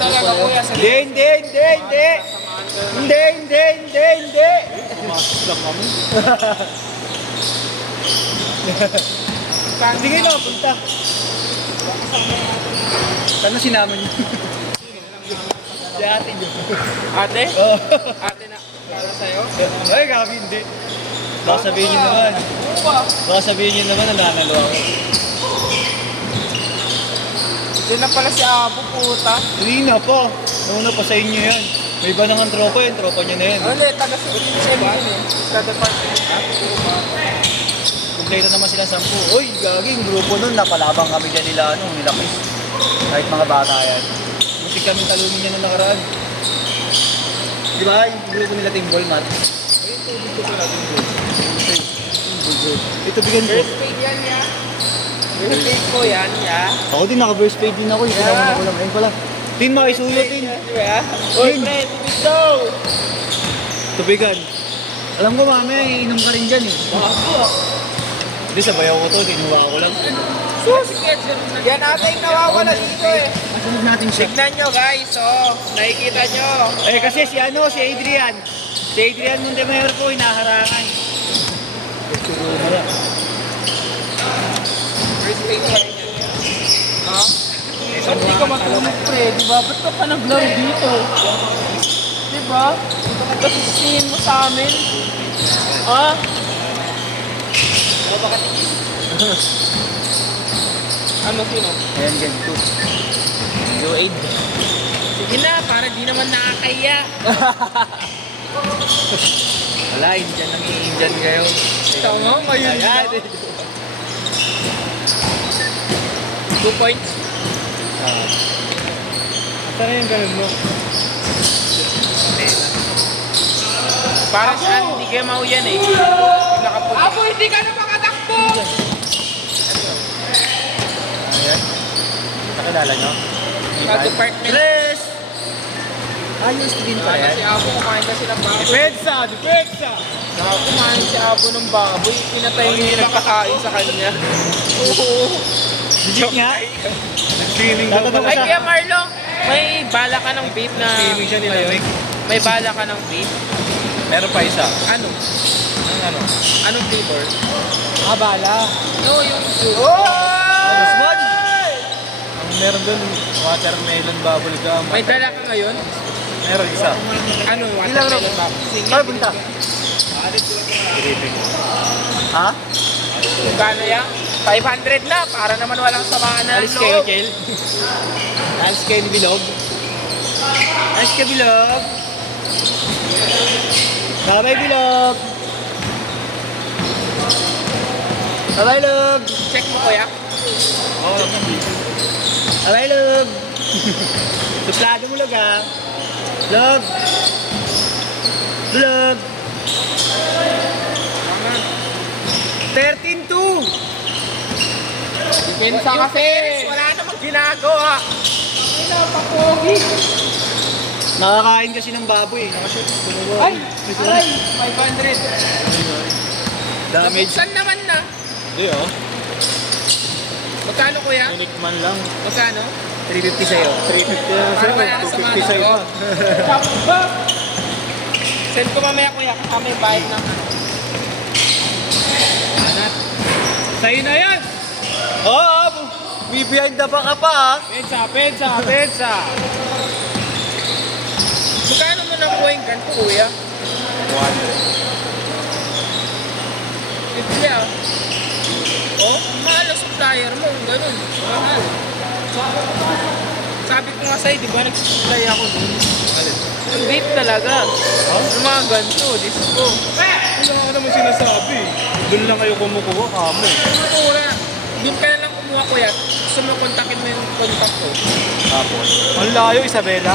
talaga kuya. Hindi. Pumasok lang kami. Sige na, punta. Sana sinama niyo. Si ate niyo. Ate? Oo. Ate na. Para sa'yo? Ay, gabi, hindi. Baka sabihin niyo naman. Baka sabihin niyo naman, nananalo ako. Ito na pala si Abo, puta. Hindi na po. Nauna pa sa inyo yan. May iba nang tropa yun, tropa niya na yan. Ano eh, taga-Sibilisya yun eh. Taga-department. Kompleto naman sila 10. Uy, gaging grupo nun, napalabang kami dyan nila, nila Chris. Kahit mga bata yan. Muntik kami talunin niya nung nakaraan. Di ba? Yung grupo nila Timbol, Matt. Ayun, tubig ko pala. Ito bigyan ko. First paid yan, ya. First paid ko yan, ya. Ako din, naka-burst paid din ako. Yung pinamuna ko lang. Ayun pala. Tin, makisulo, Tin. Di ba, ya? Uy, pre, tubig daw. Tubigan. Alam ko, mamaya, iinom ka rin dyan eh. Hindi, sabayaw ko to. Kinuha ko lang. Sus! Yan ata yung nawawala dito eh. Masunod natin siya. Tignan nyo guys, oh. Nakikita nyo. Eh, kasi si Adrian. Si Adrian Montemero po, hinaharangan. First paid pa rin yan. Ha? Ba't di ka matulog, pre? Diba? Ba't ka pa nag-vlog dito? Diba? Kasisihin mo sa amin. Ha? Ano sino? Ayan, ganito. Yo, aid. Sige na, para di naman nakakaya. Wala, Indian lang Indian kayo. Tama, ngayon Ayan. 2 points. Saan yung ganun mo? Para saan, hindi kayo mauyan eh. Nakaputi. Ako, hindi ka na makatakbo! Ayan. Nakilala nyo? Ka-department. Tres! Ayos din pa Kaya yan. si Abo, kumain kasi ng baboy. Depensa! Saka kumain si Abo ng baboy. Pinatay niya yung nagkakain sa kanya. Oo. Legit nga. Nag-streaming daw Tatanong pala. Ay, Kuya Marlo, may bala ka ng vape na... Streaming siya nila, Rick. May bala ka ng vape? Meron pa isa. Ano? Ano? Anong flavor? Bala. No, yung... Ano, smog? Ang meron dun, watermelon bubble gum. May dala ka ngayon? Meron isa. Ano? Ilang Watermelon ba? Ay, punta. Ha? Gano yan? 500 na, para naman walang samaan na Alis kayo, loob. Kel. Alis kayo ni Bilog. Alis ka, Bilog. Bye-bye, Bilog. Bye-bye, Log. Check mo, kuya. Oo. Bye-bye, Log. Suplado mo, Log, ha? Log. Log. 13-2. Pensa kasi. Wala namang ginagawa. Pinapapogi. Nakakain kasi ng baboy. Nakashoot. Ay! Aray! 500. Damage. Nabuksan naman na. Hindi oh. Magkano, kuya? Tinikman lang. Magkano? 350 sa'yo. 350 lang Para sa'yo. wala na sa 250 mga sa'yo pa. Chapa! Send ko mamaya, kuya, kasama yung bayad ng ano. Anat. Sa'yo na yan! Oo, we behind the back ka pa, ha? Pensa! Magkano mo nakuha yung ganito, kuya? 50 ah. Oh, mahal ang supplier mo, ganun. Mahal. Sabi ko nga sa'yo, di ba nag-supply ako dun? Ang vape talaga. Yung mga ganito, disco. Wala ka naman sinasabi. Doon lang kayo kumukuha kamo. Kuya, doon ka na lang kumuha, kuya. Gusto mo kontakin mo yung contact ko. Tapos. Ang layo, Isabela.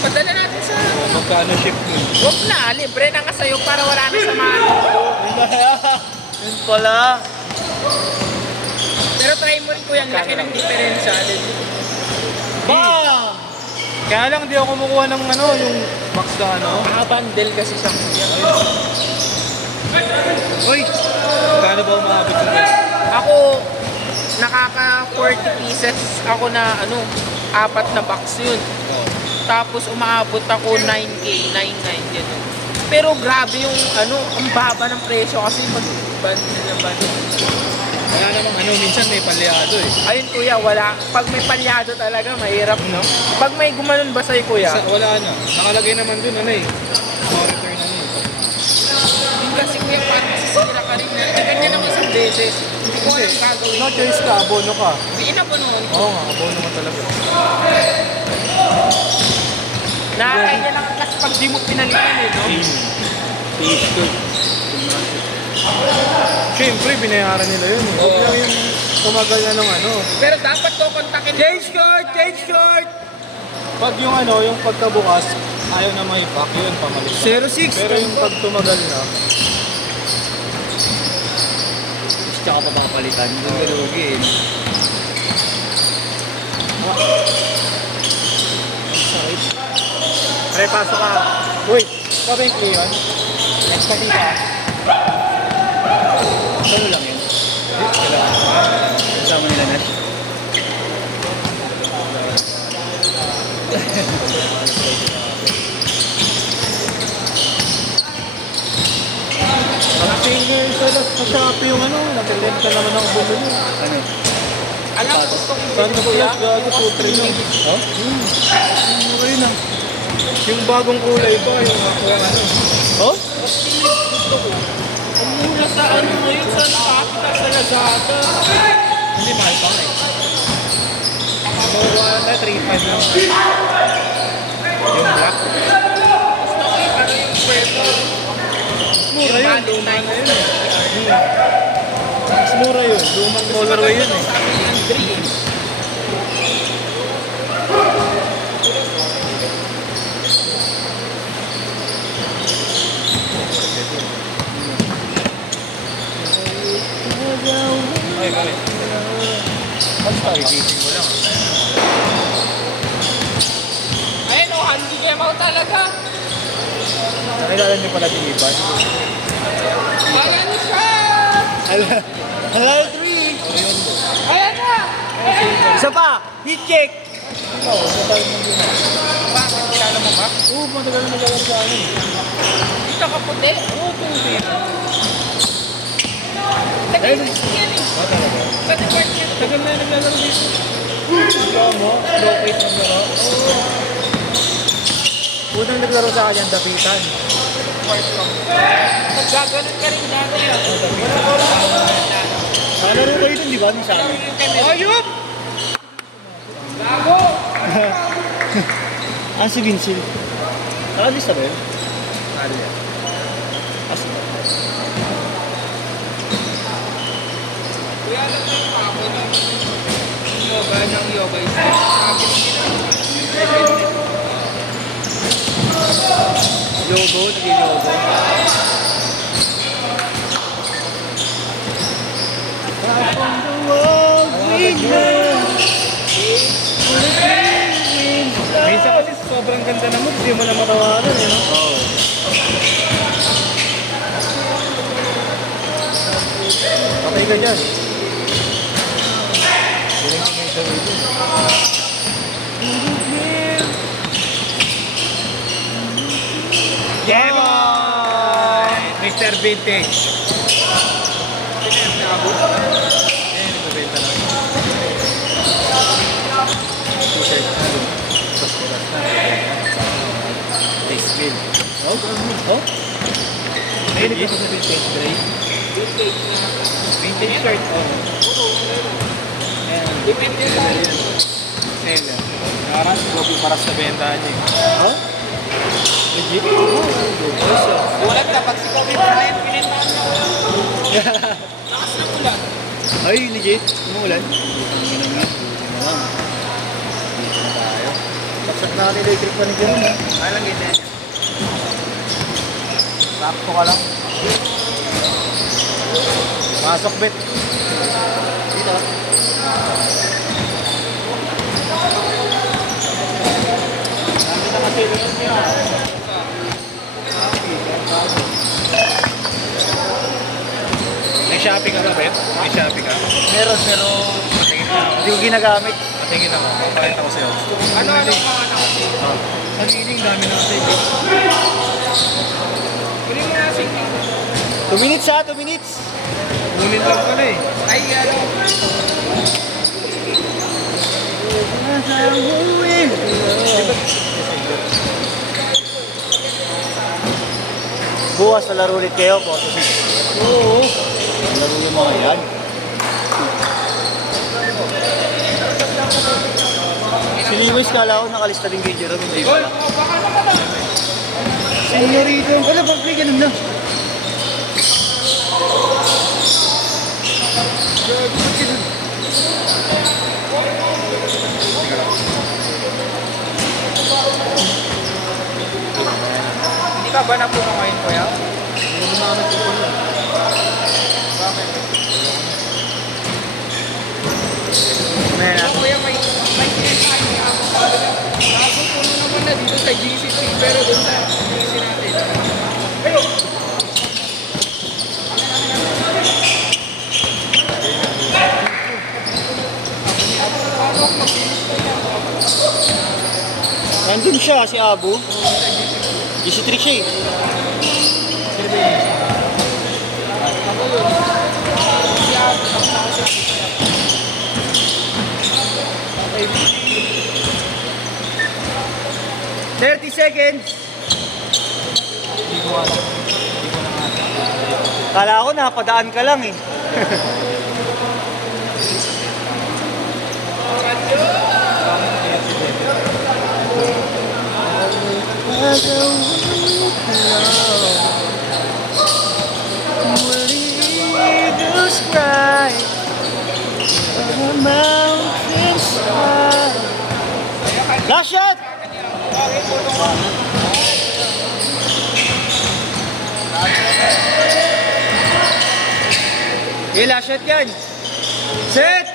Padala natin sa... Magkano ship mo? Huwag na, libre na nga sa'yo para wala na sa mga... Yun pala. Pero try mo rin, kuya, ang laki ng diferensya. Bang! Kaya lang di ako kumukuha ng ano, yung box na ano. Nakabundle kasi siya, kuya. Uy! Magkano ba umabot yung guys? Ako, nakaka 40 pieces ako na ano, 4 na box yun. Oh. Tapos umaabot ako 9K, 9.9 gano'n. Pero grabe yung ang baba ng presyo kasi pag nila ba. Kaya namang minsan may palyado eh. Ayun kuya, wala. Pag may palyado talaga, mahirap, no? Pag may gumanon ba sa'yo kuya? Wala na. Nakalagay naman dun no return Yung kasi kuya, parang masisira ka rin. Ganyan naman sa beses. Hindi ko alam gagawin. No choice ka, abono ka. Hindi inabonohan ko. Oo nga, abono ka talaga. Nakakaya lang kasi pag di mo pinalitan eh, no? Fish cook. Siyempre, binayaran nila yun. Huwag lang yung tumagal na ng Pero dapat ko kontakin. Change card! Pag yung yung pagkabukas, ayaw na may pack yun, pamalit. 06. Pero yung pag tumagal na, Tsaka pa papalitan. Lugi eh. pre, pasok ka. Uy, ikaw ba yung Cleon? Next pa dito. Ano lang yun? Kasama nila na. Nag-finger sa Shopee yung nag-link ka naman ako bumili. Ano? Alam ko gusto ko Saan yung na kuya. plus gago, sutre na. Oh? Okay na. Yung bagong kulay ba, yung Oh? Gusto ko. Ang mura sa ngayon sa nakakita sa Lazada. Hindi, mahal pa nga eh. So, 3.5 lang. Yung black. Gusto ko yung pwesto. Mura yun. Bali, Luma na 9. yun eh. Mas mura yun. Lumang colorway yun eh. Sabi ni Andre eh. Ay, bakit? Basta, igising mo lang. Ayun o, handy game out talaga. Nakilala niyo pala yung iba? Ayan siya! Hello, 3! Ayan na! Isa pa! Heat check! Oo, sa tayo ng gina. Bakit kilala mo ba? Oo, matagal na nagawin sa akin. Dito ka puti. Oo, puti. Nag-iisip yan eh. Ah, talaga? Sa department. Tagal na yung naglalaro dito. Ikaw mo? Low rate ng laro? Oo. Unang naglaro sa akin yung dapitan. Naggaganon ka rin dati ah. Nalaro kayo dun, di ba? Nung sa Laro amin. yung kami. Ayup! Gago! Ah, si Vincent. Nakalista ba yun? Ano yan? Kuya, alam mo yung ako ng yoga ng yoga is sabi nila. Yogo, nag-yogo. Minsan kasi sobrang ganda na mo, hindi mo na matawaran eh, no? Oo. Patay ka dyan. Galing ko may gawin dun. Yeah, boy! Mr. Vintage. Nagbebenta lang. T-shirt na dun. Tapos oras na. Taste bill. Oh? Oh? Mahilig ako sa vintage, Dre. Vintage shirt, oh. Ayan. Depende sa Seller. Nakaras, gobi para sa bentahan niya. Oh? Legit? ulat na pag si Kobe Bryant pinentahan niya. Lakas ng ulan. Ay, legit. Umuulan. Ang ginang yan. Dito na tayo. Baksak na kanila electric pa ni Gano'n, ha? Ay lang ganyan. Sakto ka lang. Pasok, bet. Dito. Dami na kasi yun niya. May Shopee ka ba, bet? May Shopee ka? Meron, pero hindi ko ginagamit. Tingin ako, papakita ko sa'yo. Ano mga ano? Sa reading, dami natin. Kunin mo nga singking. 2 minutes ha, 2 minutes. Kunin lang ko na eh. Ay, ano? Bukas na laro ulit kayo, po. Oo. Laro yung mga yan. Si Lewis, kala ko nakalista din kay Jerome, hindi Gol! pala. Oh, baka naman. Senyorito, wala bang play, ganun na. Hindi ka ba napuno ngayon, kuya? Mamaya na. Oh, kuya, may kinakain niya ako. Kaso puno naman na dito sa GCC, pero doon sa GC natin. Nandun siya, si Abu. GC3 siya eh. Okay. 30 seconds. Kala ko napadaan ka lang eh. Last shot! Okay, last shot yan. Set!